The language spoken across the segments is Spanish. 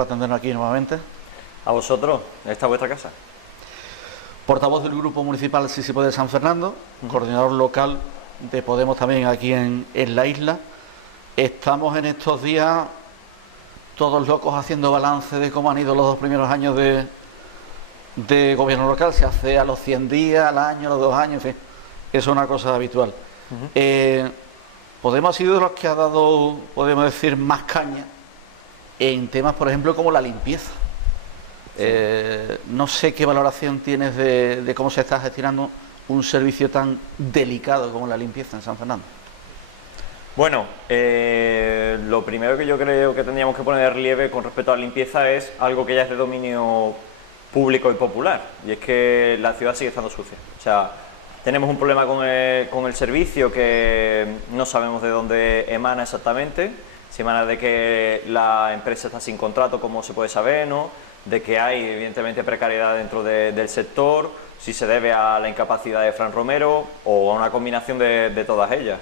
por atendernos aquí nuevamente. A vosotros, esta es vuestra casa. Portavoz del Grupo Municipal Sí se puede de San Fernando, coordinador local de Podemos también aquí en la isla. Estamos en estos días todos locos haciendo balance de cómo han ido los 2 primeros años de gobierno local. Se hace a los 100 días, al año, a los 2 años, en fin, eso es una cosa habitual. Podemos ha sido de los que ha dado, podemos decir, más caña en temas, por ejemplo, como la limpieza. No sé qué valoración tienes de cómo se está gestionando un servicio tan delicado como la limpieza en San Fernando. Bueno, lo primero que yo creo que tendríamos que poner de relieve con respecto a la limpieza es algo que ya es de dominio público y popular, y es que la ciudad sigue estando sucia. O sea, tenemos un problema con el servicio que no sabemos de dónde emana exactamente, si emana de que la empresa está sin contrato, como se puede saber, ¿no? De que hay evidentemente precariedad dentro del sector, si se debe a la incapacidad de Fran Romero o a una combinación de todas ellas.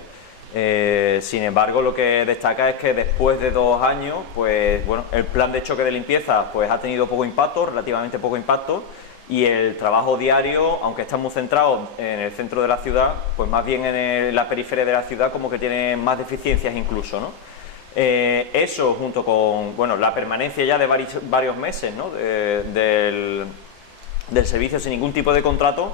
Sin embargo, lo que destaca es que después de 2 años, pues bueno, el plan de choque de limpieza pues ha tenido poco impacto, relativamente poco impacto, y el trabajo diario, aunque está muy centrado en el centro de la ciudad, pues más bien en la periferia de la ciudad como que tiene más deficiencias incluso, ¿no? Eso junto con bueno, la permanencia ya de varios meses, ¿no? del servicio sin ningún tipo de contrato,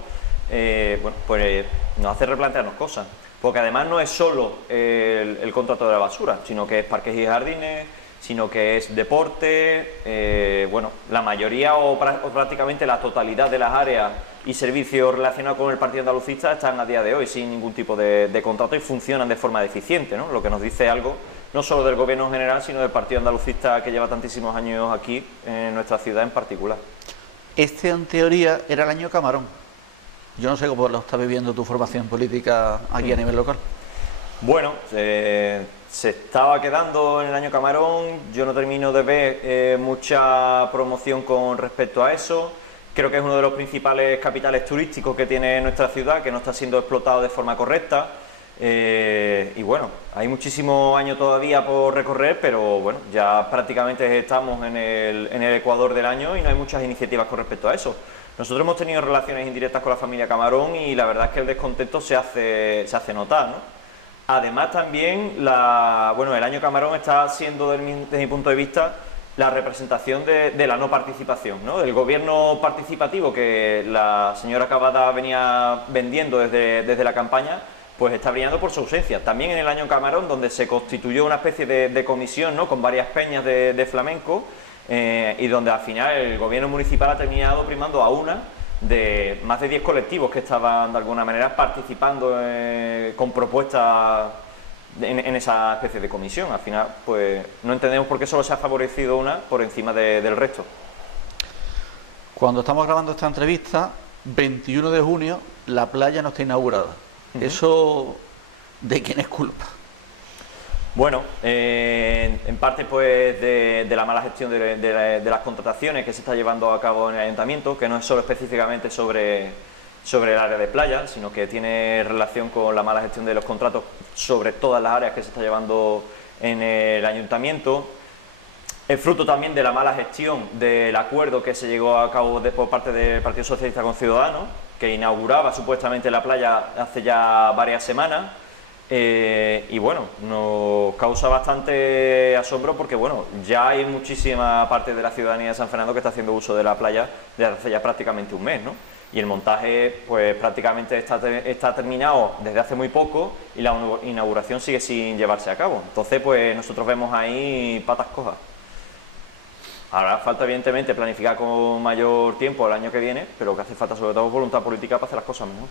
bueno, pues nos hace replantearnos cosas, porque además no es solo el contrato de la basura, sino que es parques y jardines, sino que es deporte, bueno, la mayoría o prácticamente la totalidad de las áreas y servicios relacionados con el Partido Andalucista están a día de hoy sin ningún tipo de contrato y funcionan de forma deficiente, ¿no? Lo que nos dice algo no solo del gobierno en general, sino del Partido Andalucista que lleva tantísimos años aquí, en nuestra ciudad en particular. Este, en teoría, era el año Camarón. Yo no sé cómo lo está viviendo tu formación política aquí a nivel local. Bueno, se estaba quedando en el año Camarón, yo no termino de ver mucha promoción con respecto a eso. Creo que es uno de los principales capitales turísticos que tiene nuestra ciudad, que no está siendo explotado de forma correcta. Y bueno, hay muchísimos años todavía por recorrer, pero bueno, ya prácticamente estamos en el ecuador del año y no hay muchas iniciativas con respecto a eso. Nosotros hemos tenido relaciones indirectas con la familia Camarón y la verdad es que el descontento se hace notar, ¿no? Además también, bueno, el año Camarón está siendo, desde mi punto de vista, la representación de la no participación, ¿no? Del gobierno participativo que la señora Cavada venía vendiendo desde la campaña, pues está brillando por su ausencia. También en el año Camarón, donde se constituyó una especie de comisión, ¿no? Con varias peñas de flamenco, y donde al final el gobierno municipal ha terminado primando a una de más de 10 colectivos que estaban de alguna manera participando con propuestas en esa especie de comisión. Al final, pues no entendemos por qué solo se ha favorecido una por encima del resto. Cuando estamos grabando esta entrevista, 21 de junio, la playa no está inaugurada. ¿Eso de quién es culpa? Bueno, en parte pues de la mala gestión de las contrataciones que se está llevando a cabo en el ayuntamiento, que no es solo específicamente sobre el área de playa, sino que tiene relación con la mala gestión de los contratos sobre todas las áreas que se está llevando en el ayuntamiento. Es fruto también de la mala gestión del acuerdo que se llegó a cabo por parte del Partido Socialista con Ciudadanos, que inauguraba supuestamente la playa hace ya varias semanas. Y bueno, nos causa bastante asombro porque bueno, ya hay muchísima parte de la ciudadanía de San Fernando que está haciendo uso de la playa desde hace ya prácticamente un mes, ¿no? Y el montaje pues prácticamente está terminado desde hace muy poco y la inauguración sigue sin llevarse a cabo. Entonces pues nosotros vemos ahí patas cojas. Ahora falta evidentemente planificar con mayor tiempo el año que viene, pero lo que hace falta sobre todo es voluntad política para hacer las cosas mejor.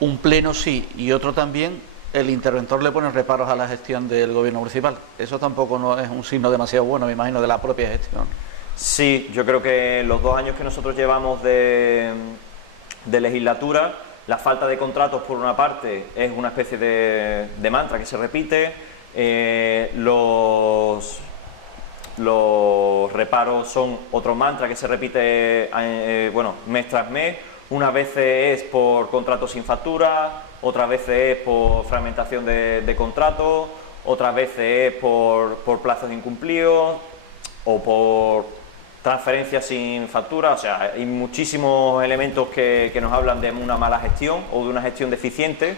Un pleno sí, y otro también, el interventor le pone reparos a la gestión del gobierno municipal. Eso tampoco no es un signo demasiado bueno, me imagino, de la propia gestión. Sí, yo creo que los 2 años que nosotros llevamos de legislatura, la falta de contratos por una parte es una especie de mantra que se repite, los reparos son otro mantra que se repite bueno, mes tras mes. Unas veces es por contratos sin factura, otras veces es por fragmentación de contratos, otras veces es por plazos incumplidos. o por transferencias sin factura. O sea, hay muchísimos elementos que nos hablan de una mala gestión o de una gestión deficiente,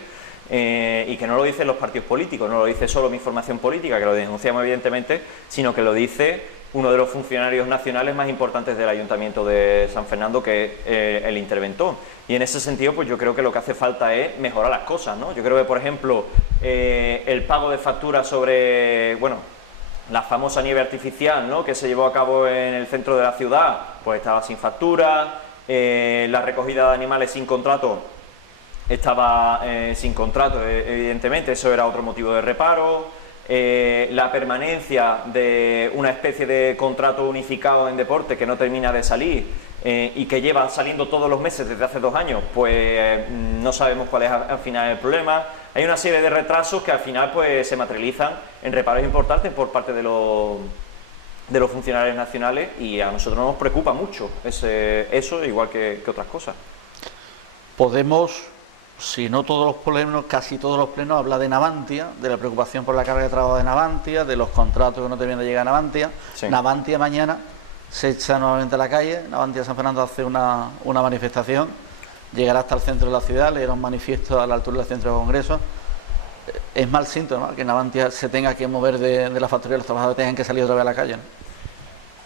y que no lo dicen los partidos políticos, no lo dice solo mi formación política, que lo denunciamos evidentemente, sino que lo dice uno de los funcionarios nacionales más importantes del Ayuntamiento de San Fernando, que es el interventor. Y en ese sentido, pues yo creo que lo que hace falta es mejorar las cosas, ¿no? Yo creo que, por ejemplo, el pago de facturas sobre, bueno, la famosa nieve artificial, ¿no?, que se llevó a cabo en el centro de la ciudad, pues estaba sin factura. La recogida de animales sin contrato estaba sin contrato, evidentemente, eso era otro motivo de reparo. La permanencia de una especie de contrato unificado en deporte que no termina de salir, y que lleva saliendo todos los meses desde hace 2 años, pues no sabemos cuál es al final el problema. Hay una serie de retrasos que al final pues se materializan en reparos importantes por parte de los funcionarios nacionales, y a nosotros nos preocupa mucho eso, igual que otras cosas. Podemos, si no todos los plenos, casi todos los plenos, habla de Navantia, de la preocupación por la carga de trabajo de Navantia, de los contratos que no terminan de llegar a Navantia. Sí. Navantia mañana se echa nuevamente a la calle. Navantia San Fernando hace una manifestación, llegará hasta el centro de la ciudad, leerá un manifiesto a la altura del centro de Congreso. Es mal síntoma que Navantia se tenga que mover de la factoría, los trabajadores tengan que salir otra vez a la calle, ¿no?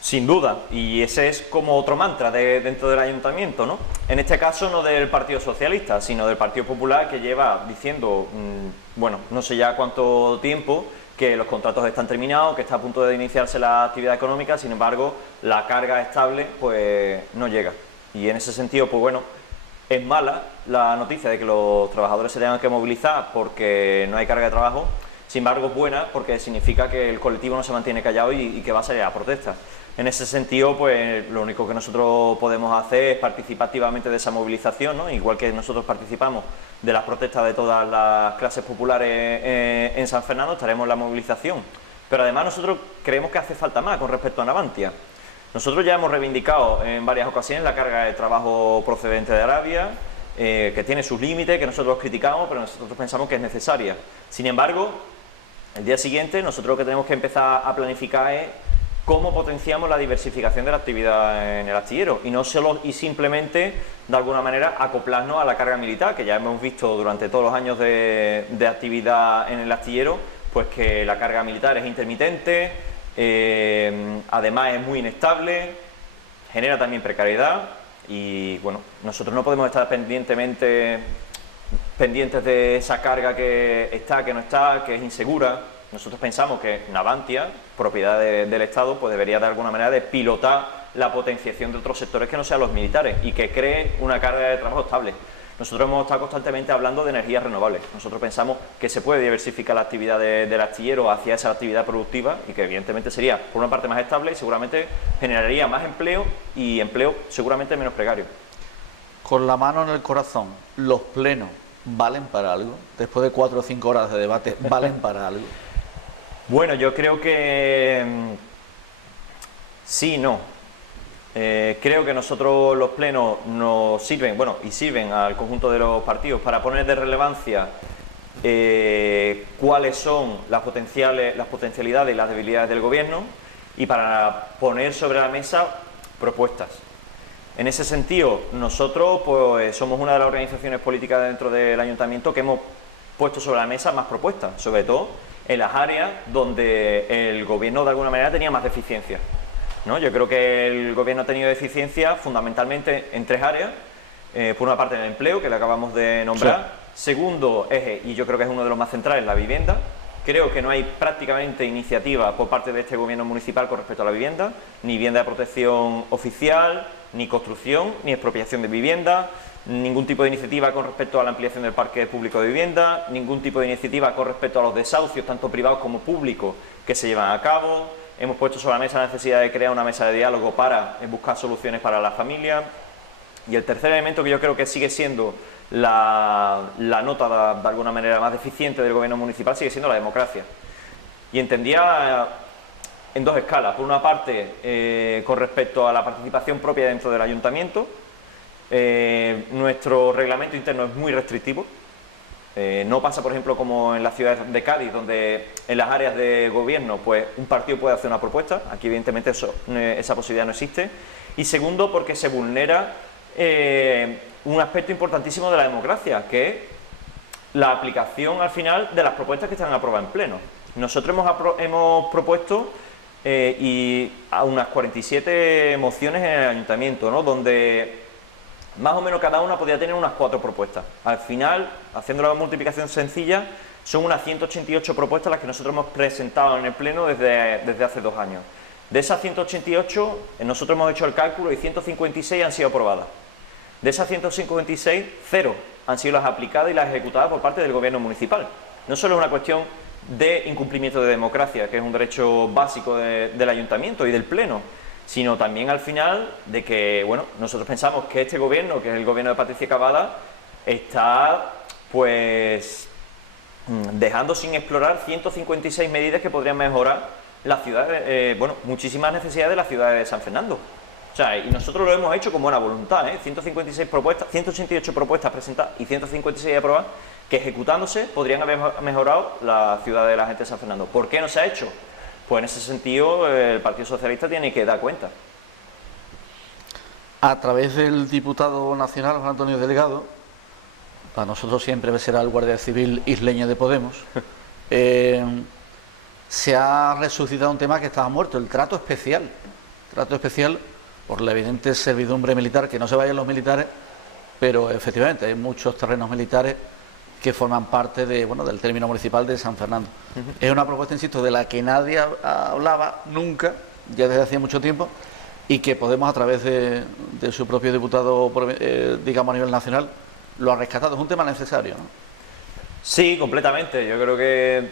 Sin duda, y ese es como otro mantra dentro del ayuntamiento, ¿no? En este caso no del Partido Socialista, sino del Partido Popular, que lleva diciendo, bueno, no sé ya cuánto tiempo, que los contratos están terminados, que está a punto de iniciarse la actividad económica. Sin embargo, la carga estable pues no llega. Y en ese sentido, pues bueno, es mala la noticia de que los trabajadores se tengan que movilizar porque no hay carga de trabajo. Sin embargo, es buena porque significa que el colectivo no se mantiene callado y que va a salir a protestas. En ese sentido, pues lo único que nosotros podemos hacer es participar activamente de esa movilización, ¿no? Igual que nosotros participamos de las protestas de todas las clases populares en San Fernando, estaremos en la movilización. Pero además nosotros creemos que hace falta más con respecto a Navantia. Nosotros ya hemos reivindicado en varias ocasiones la carga de trabajo procedente de Arabia, que tiene sus límites, que nosotros criticamos, pero nosotros pensamos que es necesaria. Sin embargo, el día siguiente nosotros lo que tenemos que empezar a planificar es cómo potenciamos la diversificación de la actividad en el astillero, y no solo y simplemente, de alguna manera, acoplarnos a la carga militar, que ya hemos visto durante todos los años de actividad en el astillero, pues que la carga militar es intermitente, además es muy inestable, genera también precariedad, y bueno, nosotros no podemos estar pendientes de esa carga que está, que no está, que es insegura. Nosotros pensamos que Navantia, propiedad del Estado, pues debería de alguna manera de pilotar la potenciación de otros sectores que no sean los militares y que cree una carga de trabajo estable. Nosotros hemos estado constantemente hablando de energías renovables. Nosotros pensamos que se puede diversificar la actividad del astillero hacia esa actividad productiva, y que evidentemente sería por una parte más estable y seguramente generaría más empleo, y empleo seguramente menos precario. Con la mano en el corazón, ¿los plenos valen para algo? Después de 4 o 5 horas de debate, ¿valen para algo? Bueno, yo creo que sí, no. Creo que nosotros los plenos nos sirven, bueno, y sirven al conjunto de los partidos para poner de relevancia cuáles son las potencialidades y las debilidades del gobierno, y para poner sobre la mesa propuestas. En ese sentido, nosotros pues somos una de las organizaciones políticas dentro del ayuntamiento que hemos puesto sobre la mesa más propuestas, sobre todo en las áreas donde el gobierno de alguna manera tenía más deficiencias, ¿no? Yo creo que el gobierno ha tenido deficiencias fundamentalmente en 3 áreas. Por una parte, en el empleo, que le acabamos de nombrar. Sí. Segundo eje, y yo creo que es uno de los más centrales, la vivienda. Creo que no hay prácticamente iniciativa por parte de este gobierno municipal con respecto a la vivienda, ni vivienda de protección oficial, ni construcción, ni expropiación de vivienda, ningún tipo de iniciativa con respecto a la ampliación del parque público de vivienda, ningún tipo de iniciativa con respecto a los desahucios, tanto privados como públicos, que se llevan a cabo. Hemos puesto sobre la mesa la necesidad de crear una mesa de diálogo para buscar soluciones para las familias. Y el tercer elemento, que yo creo que sigue siendo la nota de alguna manera más deficiente del gobierno municipal, sigue siendo la democracia. Y entendía en 2 escalas. Por una parte, con respecto a la participación propia dentro del ayuntamiento. Nuestro reglamento interno es muy restrictivo. No pasa, por ejemplo, como en la ciudad de Cádiz, donde en las áreas de gobierno pues un partido puede hacer una propuesta. Aquí, evidentemente, esa posibilidad no existe. Y segundo, porque se vulnera un aspecto importantísimo de la democracia, que es la aplicación, al final, de las propuestas que están aprobadas en pleno. Nosotros hemos propuesto y a unas 47 mociones en el ayuntamiento, ¿no?, donde más o menos cada una podía tener unas 4 propuestas. Al final, haciendo la multiplicación sencilla, son unas 188 propuestas las que nosotros hemos presentado en el pleno desde hace 2 años. De esas 188, nosotros hemos hecho el cálculo y 156 han sido aprobadas. De esas 156, 0 han sido las aplicadas y las ejecutadas por parte del gobierno municipal. No solo es una cuestión de incumplimiento de democracia, que es un derecho básico del ayuntamiento y del pleno, sino también al final de que, bueno, nosotros pensamos que este gobierno, que es el gobierno de Patricia Cavada, está pues dejando sin explorar 156 medidas que podrían mejorar la ciudad, bueno, muchísimas necesidades de la ciudad de San Fernando. O sea, y nosotros lo hemos hecho con buena voluntad, 156 propuestas, 188 propuestas presentadas y 156 aprobadas, que ejecutándose podrían haber mejorado la ciudad de la gente de San Fernando. ¿Por qué no se ha hecho? Pues en ese sentido el Partido Socialista tiene que dar cuenta. A través del diputado nacional Juan Antonio Delgado, para nosotros siempre será el guardia civil isleño de Podemos, se ha resucitado un tema que estaba muerto, el trato especial. Trato especial por la evidente servidumbre militar, que no se vayan los militares, pero efectivamente hay muchos terrenos militares que forman parte de, bueno, del término municipal de San Fernando. Es una propuesta, insisto, de la que nadie hablaba nunca, ya desde hacía mucho tiempo, y que Podemos, a través de su propio diputado, digamos, a nivel nacional, lo ha rescatado. Es un tema necesario, ¿no? Sí, completamente. Yo creo que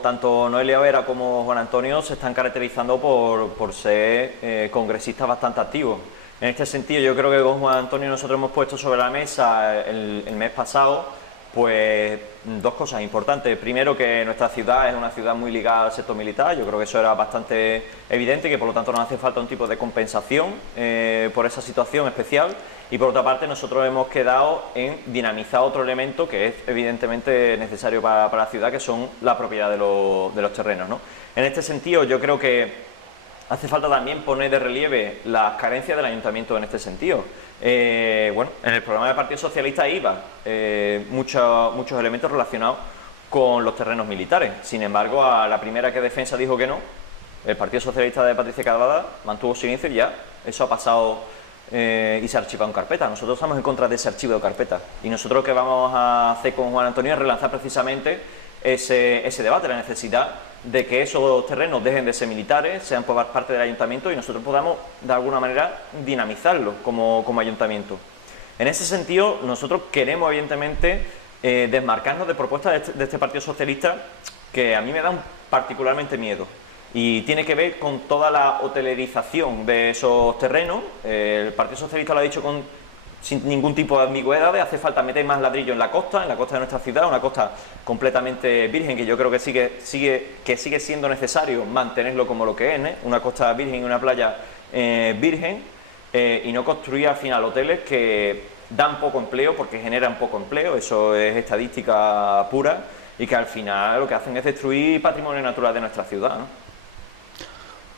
tanto Noelia Vera como Juan Antonio se están caracterizando por ser congresistas bastante activos. En este sentido, yo creo que con Juan Antonio nosotros hemos puesto sobre la mesa el mes pasado pues 2 cosas importantes. Primero, que nuestra ciudad es una ciudad muy ligada al sector militar. Yo creo que eso era bastante evidente, que por lo tanto nos hace falta un tipo de compensación por esa situación especial. Y por otra parte, nosotros hemos quedado en dinamizar otro elemento que es evidentemente necesario para la ciudad, que son la propiedad de los terrenos, ¿no? En este sentido, yo creo que hace falta también poner de relieve las carencias del ayuntamiento en este sentido. Bueno, en el programa del Partido Socialista iba muchos elementos relacionados con los terrenos militares. Sin embargo, a la primera que Defensa dijo que no, el Partido Socialista de Patricia Cavada mantuvo silencio y ya eso ha pasado y se ha archivado en carpeta. Nosotros estamos en contra de ese archivo de carpeta, y nosotros lo que vamos a hacer con Juan Antonio es relanzar precisamente ese debate, la necesidad de que esos terrenos dejen de ser militares, sean por parte del ayuntamiento, y nosotros podamos de alguna manera dinamizarlo como ayuntamiento. En ese sentido, nosotros queremos evidentemente desmarcarnos de propuestas de este Partido Socialista que a mí me dan particularmente miedo, y tiene que ver con toda la hotelerización de esos terrenos. El Partido Socialista lo ha dicho sin ningún tipo de ambigüedad: hace falta meter más ladrillo en la costa de nuestra ciudad, una costa completamente virgen, que yo creo que sigue siendo necesario mantenerlo como lo que es, una costa virgen y una playa virgen, y no construir al final hoteles que dan poco empleo, porque generan poco empleo, eso es estadística pura, y que al final lo que hacen es destruir patrimonio natural de nuestra ciudad, ¿no?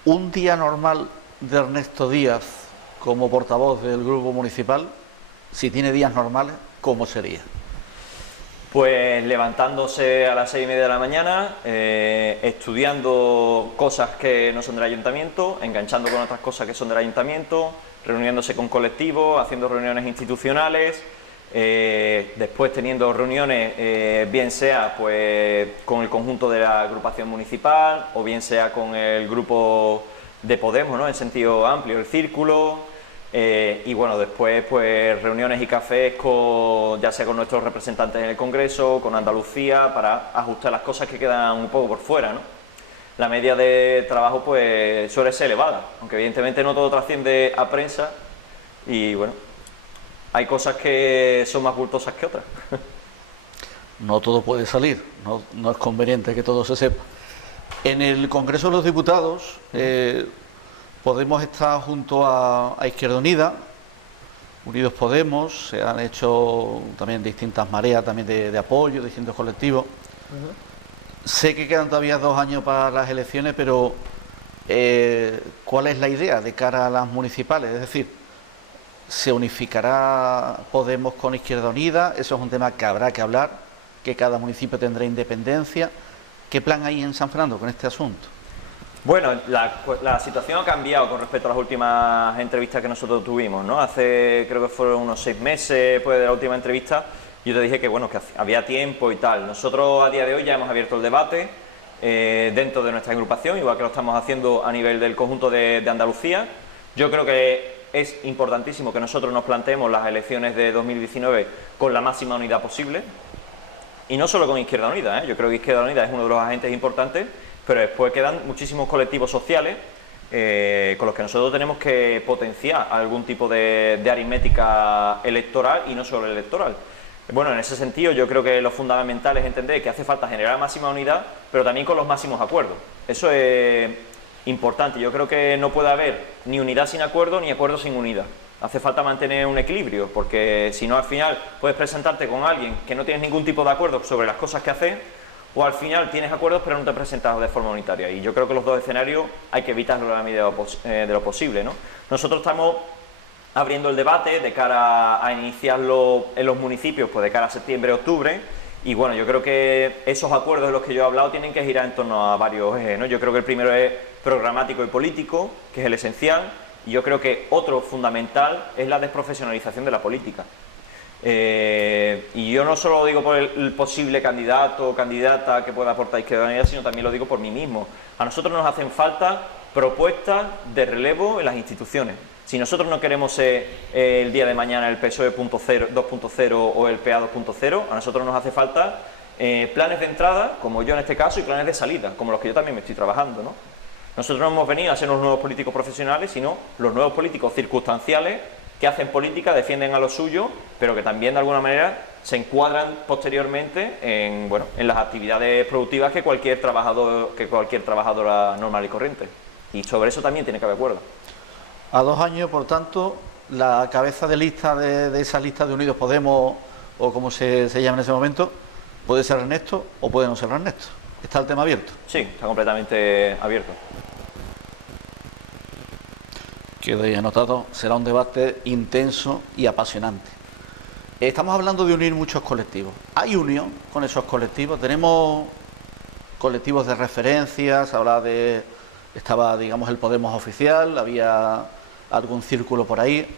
Un día normal de Ernesto Díaz como portavoz del grupo municipal, si tiene días normales, ¿cómo sería? Pues levantándose a las 6:30 de la mañana, estudiando cosas que no son del ayuntamiento, enganchando con otras cosas que son del ayuntamiento, reuniéndose con colectivos, haciendo reuniones institucionales, después teniendo reuniones, bien sea pues con el conjunto de la agrupación municipal, o bien sea con el grupo de Podemos, ¿no?, en sentido amplio, el círculo, y bueno, después pues reuniones y cafés ya sea con nuestros representantes en el Congreso, con Andalucía, para ajustar las cosas que quedan un poco por fuera, ¿no? La media de trabajo pues suele ser elevada, aunque evidentemente no todo trasciende a prensa, y bueno, hay cosas que son más bultosas que otras. No todo puede salir, no es conveniente que todo se sepa. En el Congreso de los Diputados, Podemos estar junto a Izquierda Unida, Unidos Podemos, se han hecho también distintas mareas también de apoyo, distintos colectivos. Sé que quedan todavía 2 años para las elecciones, pero ¿cuál es la idea de cara a las municipales? Es decir, ¿se unificará Podemos con Izquierda Unida? Eso es un tema que habrá que hablar, que cada municipio tendrá independencia. ¿Qué plan hay en San Fernando con este asunto? Bueno, la situación ha cambiado con respecto a las últimas entrevistas que nosotros tuvimos, ¿no? Hace, creo que fueron unos 6 meses después de la última entrevista, yo te dije que, bueno, que había tiempo y tal. Nosotros a día de hoy ya hemos abierto el debate dentro de nuestra agrupación, igual que lo estamos haciendo a nivel del conjunto de Andalucía. Yo creo que es importantísimo que nosotros nos planteemos las elecciones de 2019 con la máxima unidad posible, y no solo con Izquierda Unida, yo creo que Izquierda Unida es uno de los agentes importantes, pero después quedan muchísimos colectivos sociales con los que nosotros tenemos que potenciar algún tipo de aritmética electoral y no solo electoral. Bueno, en ese sentido yo creo que lo fundamental es entender que hace falta generar máxima unidad, pero también con los máximos acuerdos. Eso es importante. Yo creo que no puede haber ni unidad sin acuerdo ni acuerdo sin unidad. Hace falta mantener un equilibrio, porque si no, al final puedes presentarte con alguien que no tienes ningún tipo de acuerdo sobre las cosas que hace, o al final tienes acuerdos pero no te presentas de forma unitaria. Y yo creo que los dos escenarios hay que evitarlo a la medida de lo posible, ¿no? Nosotros estamos abriendo el debate de cara a iniciarlo en los municipios, pues de cara a septiembre, octubre, y bueno, yo creo que esos acuerdos de los que yo he hablado tienen que girar en torno a varios ejes, ¿no? Yo creo que el primero es programático y político, que es el esencial, y yo creo que otro fundamental es la desprofesionalización de la política. Y yo no solo lo digo por el posible candidato o candidata que pueda aportar Izquierda Unida, sino también lo digo por mí mismo. A nosotros nos hacen falta propuestas de relevo en las instituciones. Si nosotros no queremos ser el día de mañana el PSOE 2.0 o el PA 2.0, a nosotros nos hace falta planes de entrada, como yo en este caso, y planes de salida, como los que yo también me estoy trabajando, ¿no? Nosotros no hemos venido a ser los nuevos políticos profesionales, sino los nuevos políticos circunstanciales que hacen política, defienden a lo suyo, pero que también de alguna manera se encuadran posteriormente en, bueno, en las actividades productivas que cualquier trabajadora normal y corriente. Y sobre eso también tiene que haber acuerdo. A 2 años, por tanto, la cabeza de lista de esa lista de Unidos Podemos, o como se llama en ese momento, puede ser Ernesto o puede no ser Ernesto. ¿Está el tema abierto? Sí, está completamente abierto. Queda ahí anotado, será un debate intenso y apasionante. Estamos hablando de unir muchos colectivos. ¿Hay unión con esos colectivos? ¿Tenemos colectivos de referencia? Se hablaba de... Estaba, digamos, el Podemos oficial, había algún círculo por ahí.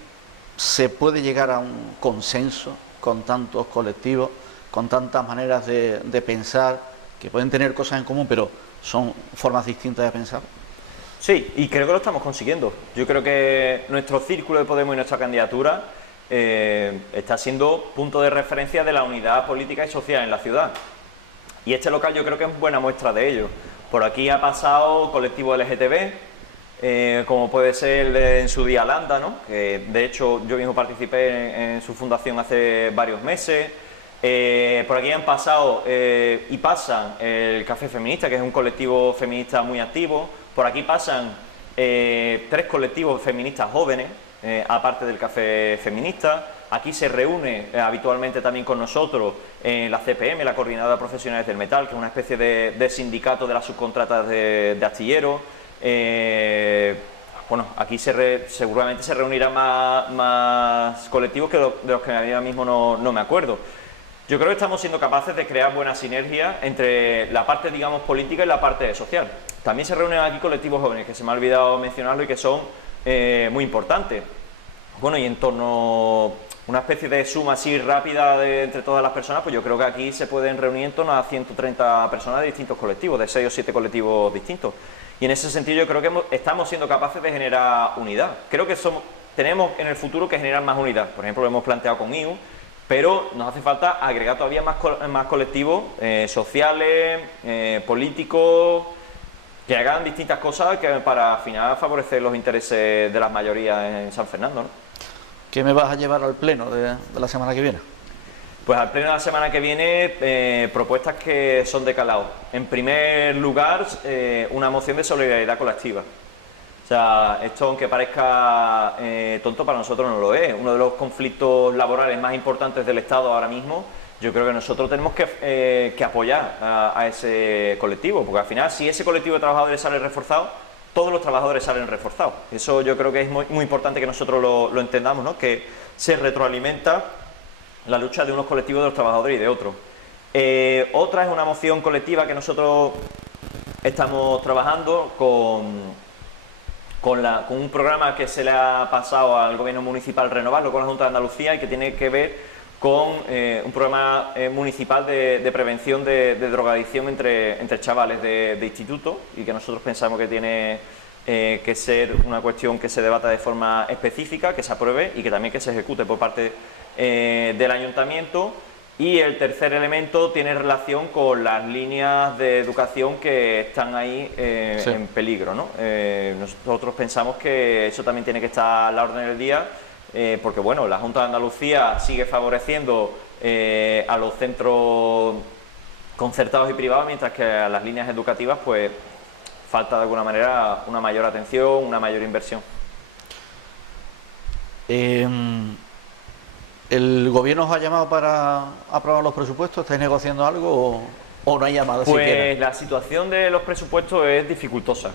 ¿Se puede llegar a un consenso con tantos colectivos, con tantas maneras de pensar, que pueden tener cosas en común, pero son formas distintas de pensar? Sí, y creo que lo estamos consiguiendo. Yo creo que nuestro círculo de Podemos y nuestra candidatura está siendo punto de referencia de la unidad política y social en la ciudad. Y este local yo creo que es buena muestra de ello. Por aquí ha pasado colectivo LGTB, como puede ser en su día Landa, ¿no? Que de hecho yo mismo participé en su fundación hace varios meses. Por aquí han pasado y pasan el Café Feminista, que es un colectivo feminista muy activo. Por aquí pasan 3 colectivos feministas jóvenes, aparte del Café Feminista. Aquí se reúne habitualmente también con nosotros la CPM, la Coordinadora de Profesionales del Metal, que es una especie de sindicato de las subcontratas de astilleros. Bueno, aquí seguramente se reunirán más colectivos que de los que ahora mismo no me acuerdo. Yo creo que estamos siendo capaces de crear buena sinergia entre la parte, digamos, política y la parte social. También se reúnen aquí colectivos jóvenes, que se me ha olvidado mencionarlo y que son muy importantes. Bueno, y en torno a una especie de suma así rápida entre todas las personas, pues yo creo que aquí se pueden reunir en torno a 130 personas de distintos colectivos, de 6 o 7 colectivos distintos. Y en ese sentido yo creo que estamos siendo capaces de generar unidad. Creo que tenemos en el futuro que generar más unidad. Por ejemplo, lo hemos planteado con IU, pero nos hace falta agregar todavía más colectivos sociales, políticos, que hagan distintas cosas para al final favorecer los intereses de las mayorías en San Fernando, ¿no? ¿Qué me vas a llevar al pleno de la semana que viene? Pues al pleno de la semana que viene, propuestas que son de calado. En primer lugar, una moción de solidaridad colectiva. O sea, esto, aunque parezca tonto, para nosotros no lo es. Uno de los conflictos laborales más importantes del Estado ahora mismo, yo creo que nosotros tenemos que apoyar a ese colectivo, porque al final, si ese colectivo de trabajadores sale reforzado, todos los trabajadores salen reforzados. Eso yo creo que es muy, muy importante que nosotros lo entendamos, ¿no? Que se retroalimenta la lucha de unos colectivos de los trabajadores y de otros. Otra es una moción colectiva que nosotros estamos trabajando con un programa que se le ha pasado al Gobierno Municipal renovarlo con la Junta de Andalucía y que tiene que ver con un programa municipal de prevención de drogadicción entre chavales de instituto, y que nosotros pensamos que tiene que ser una cuestión que se debata de forma específica, que se apruebe y que también que se ejecute por parte del Ayuntamiento. Y el tercer elemento tiene relación con las líneas de educación que están ahí Sí. en peligro, ¿no? Nosotros pensamos que eso también tiene que estar a la orden del día, porque bueno, la Junta de Andalucía sigue favoreciendo a los centros concertados y privados, mientras que a las líneas educativas pues falta de alguna manera una mayor atención, una mayor inversión. ¿El gobierno os ha llamado para aprobar los presupuestos? ¿Estáis negociando algo o no hay llamado siquiera? Pues la situación de los presupuestos es dificultosa.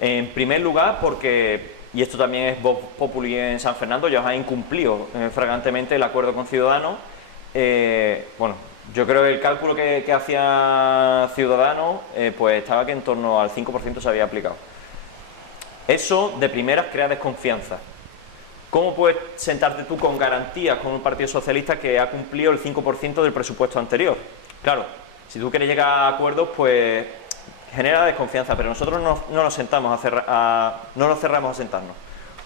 En primer lugar porque, y esto también es vox populi en San Fernando, ya os ha incumplido flagrantemente el acuerdo con Ciudadanos. Bueno, yo creo que el cálculo que hacía Ciudadanos pues estaba que en torno al 5% se había aplicado. Eso de primeras crea desconfianza. ¿Cómo puedes sentarte tú con garantías con un partido socialista que ha cumplido el 5% del presupuesto anterior? Claro, si tú quieres llegar a acuerdos, pues genera desconfianza, pero nosotros no nos cerramos a sentarnos,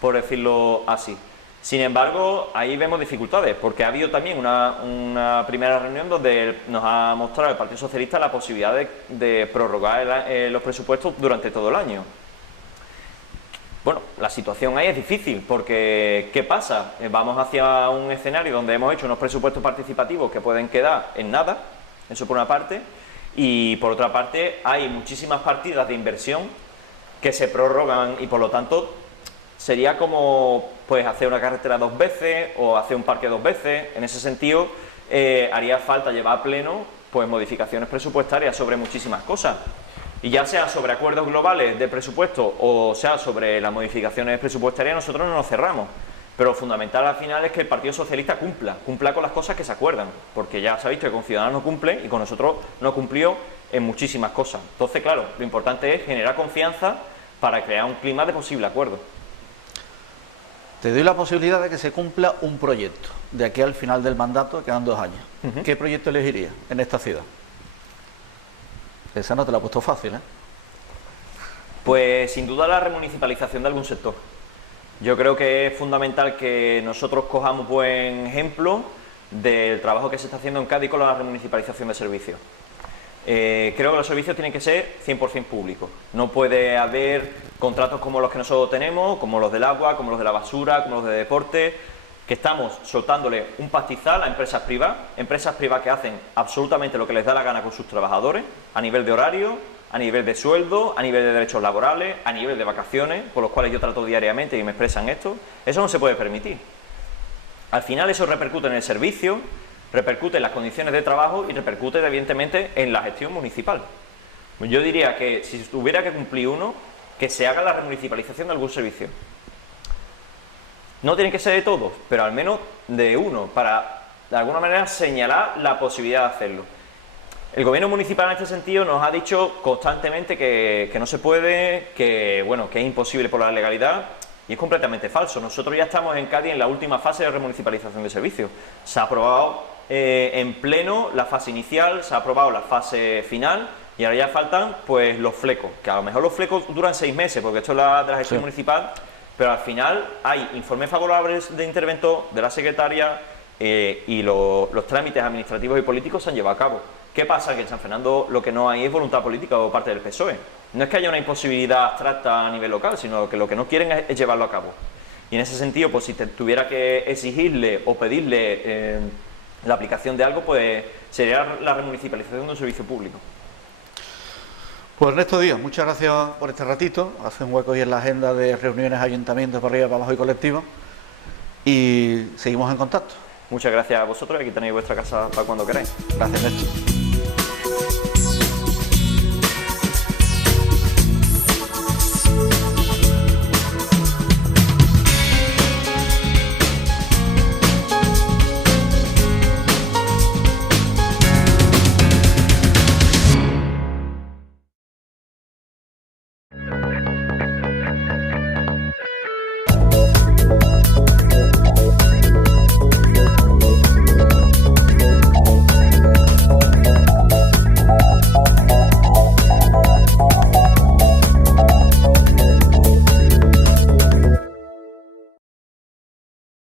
por decirlo así. Sin embargo, ahí vemos dificultades, porque ha habido también una primera reunión donde nos ha mostrado el Partido Socialista la posibilidad de prorrogar los presupuestos durante todo el año. Bueno, la situación ahí es difícil, porque ¿qué pasa? Vamos hacia un escenario donde hemos hecho unos presupuestos participativos que pueden quedar en nada, eso por una parte, y por otra parte hay muchísimas partidas de inversión que se prorrogan y por lo tanto sería como pues hacer una carretera 2 veces o hacer un parque 2 veces. En ese sentido haría falta llevar a pleno pues modificaciones presupuestarias sobre muchísimas cosas. Y ya sea sobre acuerdos globales de presupuesto o sea sobre las modificaciones presupuestarias, nosotros no nos cerramos. Pero lo fundamental al final es que el Partido Socialista cumpla con las cosas que se acuerdan, porque ya se ha visto que con Ciudadanos no cumple y con nosotros no cumplió en muchísimas cosas. Entonces, claro, lo importante es generar confianza para crear un clima de posible acuerdo. Te doy la posibilidad de que se cumpla un proyecto de aquí al final del mandato, quedan 2 años. ¿Qué proyecto elegirías en esta ciudad? Esa no te la he puesto fácil, ¿eh? Pues sin duda la remunicipalización de algún sector. Yo creo que es fundamental que nosotros cojamos buen ejemplo del trabajo que se está haciendo en Cádiz con la remunicipalización de servicios. Creo que los servicios tienen que ser 100% públicos. No puede haber contratos como los que nosotros tenemos, como los del agua, como los de la basura, como los de deporte, que estamos soltándole un pastizal a empresas privadas que hacen absolutamente lo que les da la gana con sus trabajadores, a nivel de horario, a nivel de sueldo, a nivel de derechos laborales, a nivel de vacaciones, con los cuales yo trato diariamente y me expresan esto. Eso no se puede permitir. Al final eso repercute en el servicio, repercute en las condiciones de trabajo y repercute evidentemente en la gestión municipal. Yo diría que si tuviera que cumplir uno, que se haga la remunicipalización de algún servicio. No tiene que ser de todos, pero al menos de uno, para de alguna manera señalar la posibilidad de hacerlo. El gobierno municipal en este sentido nos ha dicho constantemente que no se puede, que bueno, que es imposible por la legalidad, y es completamente falso. Nosotros ya estamos en Cádiz en la última fase de remunicipalización de servicios. Se ha aprobado en pleno la fase inicial, se ha aprobado la fase final y ahora ya faltan pues los flecos, que a lo mejor los flecos duran 6 meses, porque esto es de la gestión municipal, pero al final hay informes favorables de interventor de la secretaria y los trámites administrativos y políticos se han llevado a cabo. ¿Qué pasa? Que en San Fernando lo que no hay es voluntad política por parte del PSOE. No es que haya una imposibilidad abstracta a nivel local, sino que lo que no quieren es llevarlo a cabo. Y en ese sentido, pues si tuviera que exigirle o pedirle la aplicación de algo, pues sería la remunicipalización de un servicio público. Pues Ernesto Díaz, muchas gracias por este ratito. Hace un hueco hoy en la agenda de reuniones, ayuntamientos, para arriba, para abajo y colectivos. Y seguimos en contacto. Muchas gracias a vosotros, aquí tenéis vuestra casa para cuando queráis. Gracias, Ernesto.